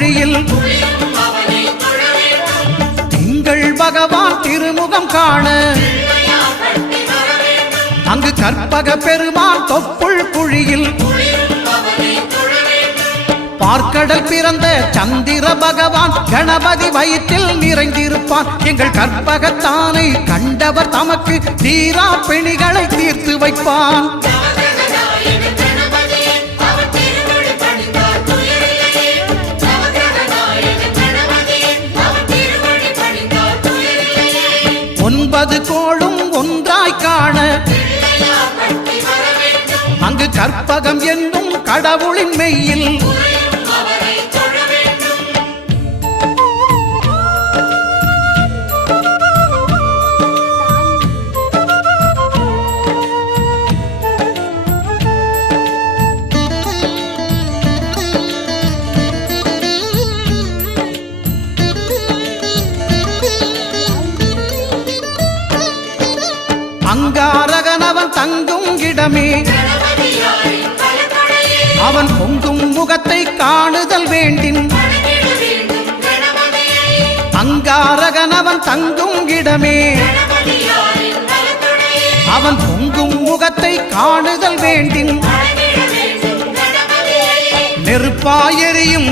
குழியில் திங்கள் பகவான் திருமுகம் காண அங்கு கற்பக பெருமான் தொப்புள் குழியில் பார்க்கடல் பிறந்த சந்திர பகவான் கணபதி வயிற்றில் நிறைந்திருப்பான். எங்கள் கற்பகத்தானை கண்டவர் தமக்கு தீரா பிணிகளை தீர்த்து வைப்பான். ஒன்பது கோளும் ஒன்றாய் காண அங்கு கற்பகம் என்னும் கடவுளின் மெய்யில் அங்காரகனவன் தங்கும் இடமே அவன் பொங்கும் முகத்தை காணுதல் வேண்டின். அங்காரகனவன் தங்கும் இடமே அவன் பொங்கும் முகத்தை காணுதல் வேண்டின். நெருப்பாயெறியும்